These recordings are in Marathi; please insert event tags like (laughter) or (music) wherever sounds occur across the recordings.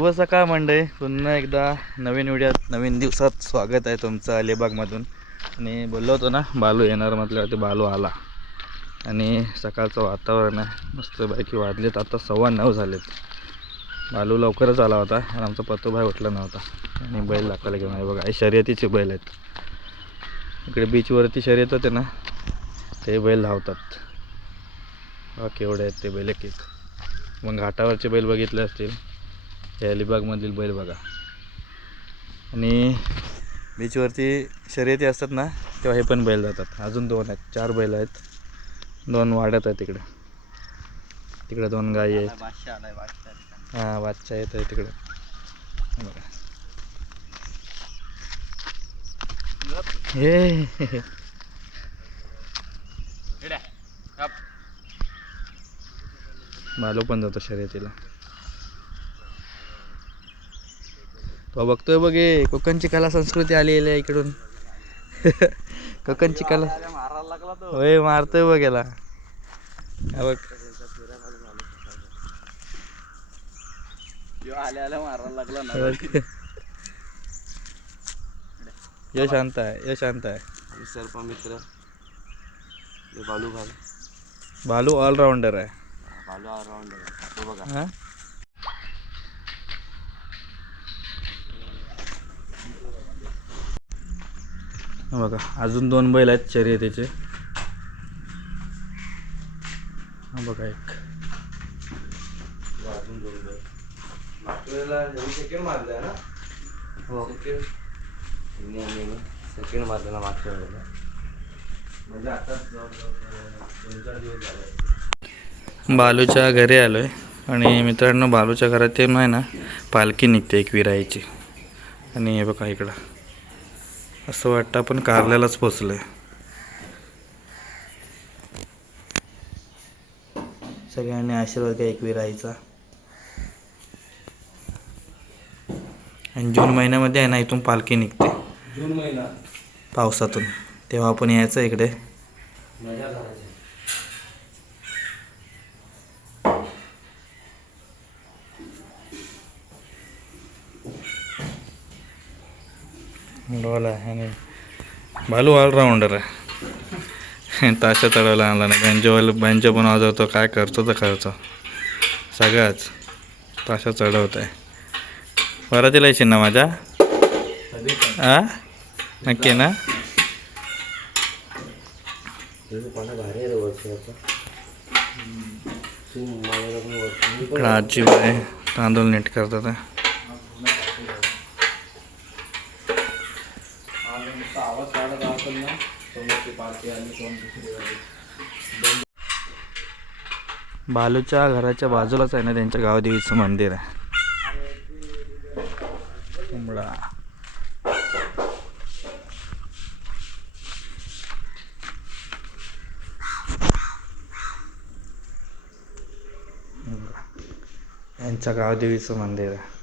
शुभ सकाळ मंडळी. पुन्हा एकदा नवीन व्हिडिओत नवीन दिवसात स्वागत आहे तुमचं अलिबागमधून. आणि बोललो होतो ना बालू येणार म्हटल्यावरती बालू आला. आणि सकाळचं वातावरण आहे मस्तपैकी वाजलेत आता सव्वा नऊ झालेत. बालू लवकरच आला होता आणि आमचा पतोभाई उठला नव्हता. आणि बैल दाखवायला घेऊन आहे बघा हे शर्यतीचे बैल आहेत. इकडे बीचवरती शर्यत होते ना ते बैल धावतात. हा केवढे आहेत ते बैल एक एक. मग घाटावरचे बैल बघितले असतील. हे अलिबागमधील बैल बघा. आणि बीचवरती शर्यती असतात ना तेव्हा हे पण बैल जातात. अजून दोन आहेत चार बैल आहेत. दोन वाड्यात आहेत तिकडे तिकडे दोन गायी आहेत. हां वाच्या येत आहे तिकडे. बघा. हे. बालू पण जातो शर्यतीला. बघतोय बघे कोकणची कला संस्कृती आलेली आहे इकडून. (laughs) कोकणची कला. मारायला लागला तो होय मारतोय बघ याला. बघ. यो आल्या आल्या मारायला लागला ना. बघ. यो शांत आहे यो शांत आहे. सर्प मित्र. हे बालू भाल बालू ऑलराऊंडर आहे. बालू ऑलराऊंडर बघा. बघा अजून दोन बैल आहेत शर्यतीचे. हा बघा एक. सेकंड मारलाय ना हो. सेकंड मारलं ना मागच्या वेळेला. म्हणजे आता बालूच्या घरी आलो आहे आणि मित्रांनो बालूच्या घरात ते नाही ना पालखी निघते एक विराईची. आणि हे बघा इकडं. असं वाटतं आपण कारल्यालाच पोचलो आहे सगळ्यांनी आशीर्वाद घ्या एक विराईचा आणि जून महिन्यामध्ये आहे ना इथून पालखी निघते. जून महिना. पावसातून. तेव्हा आपण यायचं इकडे. डॉल आहे आणि बालू ऑलराऊंडर आहे ताशा चढवला आणला नाही बँजोवाला बँजो पण वाजवतो काय करतो तर करतो सगळंच ताशा चढवत आहे वरातीला येशील ना माझ्या आ नक्की ना पाणी भारी आहे आजी बाय तांदूळ नीट करतात आहे. आवाज काढत असेल ना समोरची पार्टी दुसरी बालूच्या घराच्या बाजूलाच आहे ना त्यांच्या गावदेवीचं मंदिर आहे. कुंबडा यांच्या गावदेवीचं मंदिर आहे.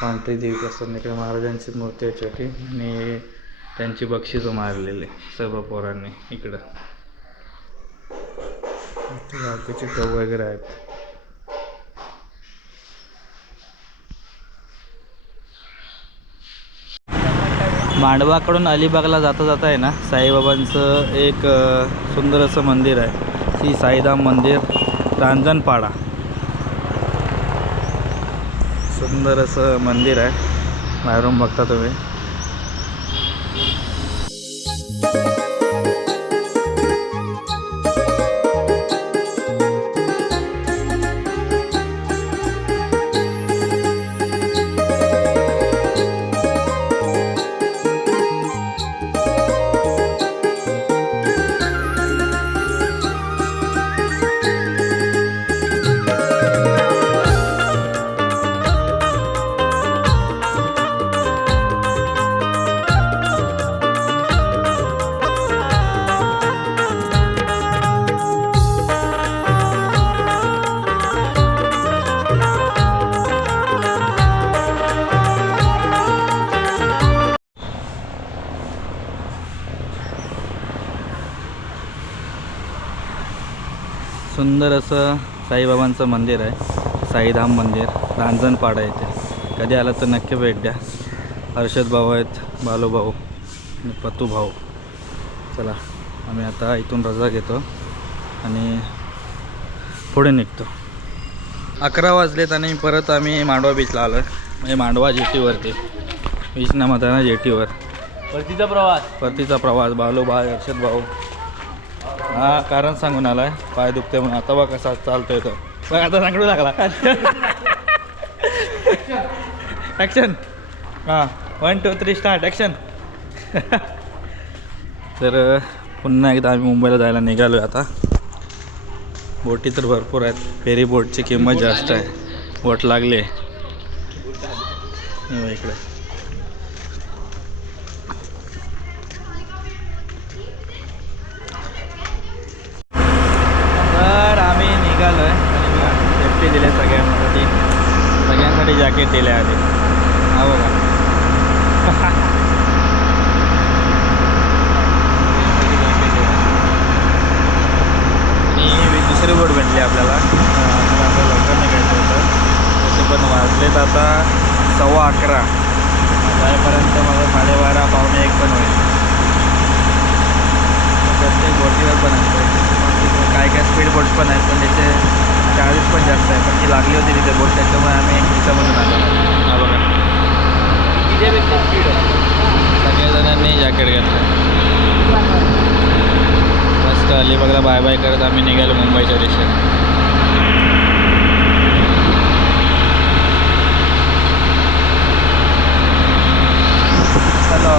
पांढरी देवी असतात इकडे महाराजांची मूर्ती आहे छोटी. आणि त्यांची बक्षिसं मारलेली सर्व पोरांनी इकडं. बाकीचे टव वगैरे आहेत. मांडवाकडून अलिबागला जाता जाता आहे ना साईबाबांचं एक सुंदर असं मंदिर आहे. श्री साईधाम मंदिर रांजणपाडा. सुंदर असं मंदिर आहे. बाहेरून बघता तुम्ही. सुंदर असं साईबाबांचं मंदिर आहे. साईधाम मंदिर रांजणपाडा येथे. कधी आलं तर नक्की भेट द्या. हर्षद भाऊ आहेत बालूभाऊ आणि पतू भाऊ. चला आम्ही आता इथून रजा घेतो आणि पुढे निघतो. अकरा वाजलेत आणि परत आम्ही मांडवा बीचला आलो म्हणजे मांडवा जेटीवरती. बीच ना म्हणताना जेटीवर. परतीचा प्रवास. परतीचा प्रवास बालूभाई हर्षद भाऊ. हा कारण सांगून आलाय पाय दुखते म्हणून. आता बघ कसा चालतोय तो. बघ आता सांगू लागला. ॲक्शन हां one two three start action तर पुन्हा एकदा आम्ही मुंबईला जायला निघालो आता. बोटी तर भरपूर आहेत. फेरी बोटची किंमत जास्त आहे. बोट लागली. आहे इकडे तर आम्ही निघालो आहे सेफ्टी दिले सगळ्यांसाठी सगळ्यांसाठी जॅकेट दिले आधी. हा बघा. आणि दुसरी बोट भेटली आपल्याला. आता लवकर निघायचं होतं तसे पण वाजलेत आता सव्वा अकरा. जायपर्यंत मला साडेबारा पावणे एक पण होईल. प्रत्येक बोटीवर पण असतं काय काय स्पीड बोट पण आहेत पण त्याचे चार्जेस पण जास्त आहे. पण ती लागली होती तिथे बोट त्याच्यामुळे आम्ही हिच्यामधून आलो. हा बघा. तिच्यापेक्षा स्पीड आहे. सगळ्या जणांनी जॅकेट घेतलं. मस्त अलिबागला बाय बाय करत आम्ही निघालो मुंबईच्या दिशेने चलो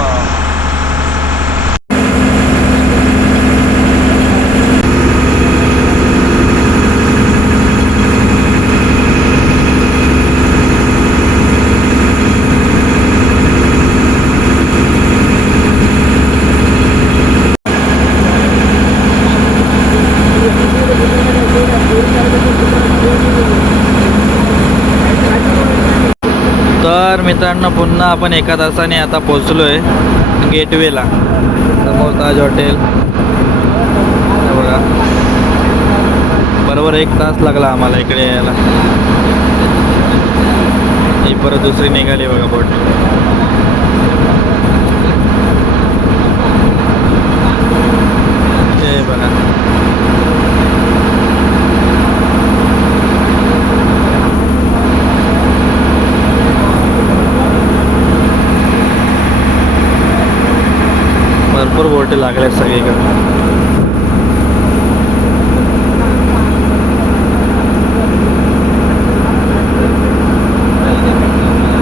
तर मित्रांनो पुन्हा आपण एका तासाने आता पोचलो आहे गेटवेला. समोर ताज हॉटेल बघा. बरोबर एक तास लागला आम्हाला इकडे यायला. ही परत दुसरी निघाली बघा बोट हे बघा भरपूर बोटे लागल्या सगळीकडे.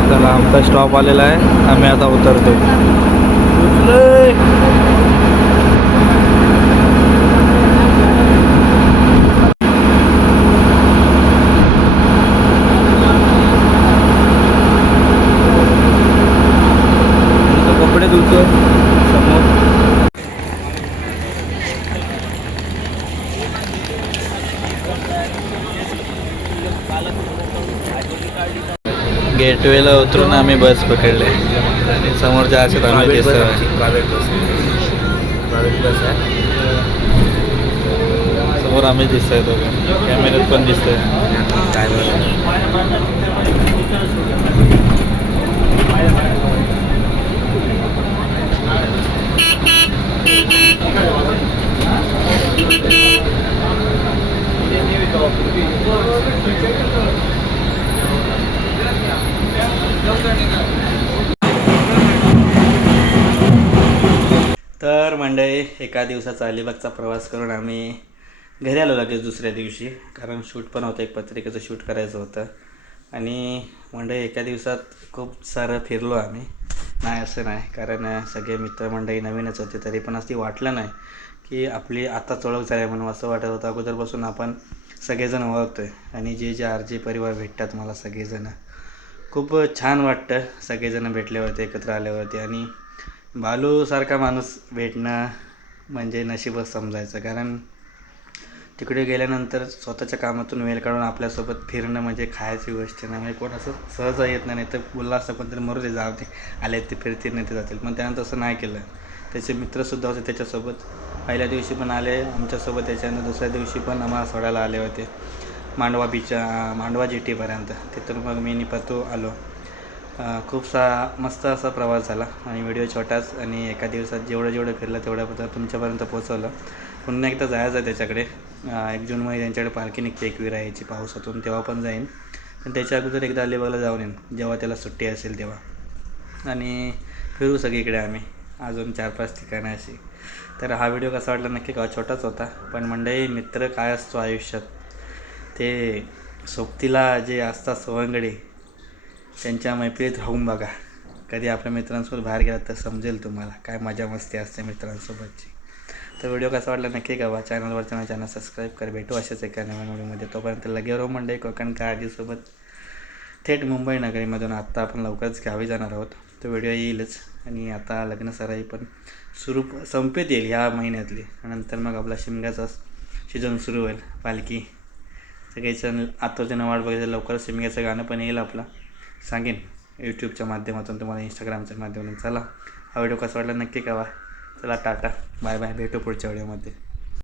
चला आमचा स्टॉप आलेला आहे. आम्ही आता उतरतो गेटवेला उतरून आम्ही बस पकडले. आणि समोरच्या दिसतोय प्रायव्हेट बस प्रायव्हेट बस आहे समोर आम्ही दिसतोय दोघं. कॅमेऱ्यात पण दिसतोय. काय मंडळी एका दिवसाचा अलिबागचा प्रवास करून आम्ही घरी आलो लगेच दुसऱ्या दिवशी कारण शूट पण होतं एक पत्रिकेचं शूट करायचं होतं. आणि मंडळी एका दिवसात खूप सारं फिरलो आम्ही. नाही असं नाही कारण सगळे मित्रमंडळी नवीनच होते तरी पण असं वाटलं नाही की आपली आताच ओळख झाली आहे म्हणून असं वाटत होतं. अगोदरपासून आपण सगळेजण ओळखतो आहे आणि जे जे आर जे परिवार भेटतात मला सगळेजणं. खूप छान वाटतं सगळेजण भेटल्यावरती एकत्र आल्यावरती आणि भालूसारखा माणूस भेटणं म्हणजे नशीबच समजायचं. कारण तिकडे गेल्यानंतर स्वतःच्या कामातून वेळ काढून आपल्यासोबत फिरणं म्हणजे खायची गोष्ट नाही. म्हणजे कोण असं सहज येत नाही तर बोलला असं तरी मरू दे जाऊ दे. आले ते फिरतील नाही ते जातील. पण त्यानं तसं नाही केलं. त्याचे मित्रसुद्धा होते त्याच्यासोबत. पहिल्या दिवशी पण आले आमच्यासोबत त्याच्यानं दुसऱ्या दिवशी पण आम्हाला सोडायला आले होते. मांडवा बीच मांडवा जेटीपर्यंत. तिथून मग मी निपतो आलो. खूप सा मस्त असा प्रवास झाला आणि व्हिडिओ छोटाच आणि एका दिवसात जेवढं जेवढं फिरलं तेवढ्या तुमच्यापर्यंत पोहोचवलं. पुन्हा एकदा जायचं त्याच्याकडे. एक एक जूनमध्ये त्यांच्याकडे पालखी निघते एकविरा यायची पावसातून तेव्हा पण जाईन. पण त्याच्या अगोदर एकदा अलिबागला जाऊन येईन जेव्हा त्याला सुट्टी असेल तेव्हा. आणि फिरू सगळीकडे आम्ही अजून चार पाच ठिकाणं अशी. तर हा व्हिडिओ कसा वाटला नक्की का छोटाच होता. पण मंडळी मित्र काय असतो आयुष्यात? ते सोबतीला जे असतात सवंगडी त्यांच्या मैफिलीत राहून बघा. कधी आपल्या मित्रांसोबत बाहेर गेलात तर समजेल तुम्हाला. काय मजा मस्ती असते मित्रांसोबतची. तर व्हिडिओ कसा वाटला नक्की कळवा. चॅनलवरच्या चॅनल सबस्क्राईब कर. भेटू अशाच एका नवीन व्हिडिओमध्ये. तोपर्यंत लगे रो मंडई कोकण काळजीसोबत थेट मुंबई नगरीमधून आत्ता आपण लवकरच गावी जाणार आहोत. तो व्हिडिओ येईलच. आणि आता लग्न सराई पण सुरू संपेत येईल ह्या महिन्यातली. नंतर मग आपला शिमग्याचा सीझन सुरू होईल. पालखी. सगळेजण आत्ताच्या वाट बघायचं. लवकरच शिमग्याचं गाणं पण येईल आपलं. सांगेन. यूट्यूबच्या माध्यमातून तुम्हाला इंस्टाग्रामच्या माध्यमातून. चला हा व्हिडिओ कसा वाटला नक्की कळवा. चला टाटा. बाय बाय भेटू पुढच्या व्हिडिओमध्ये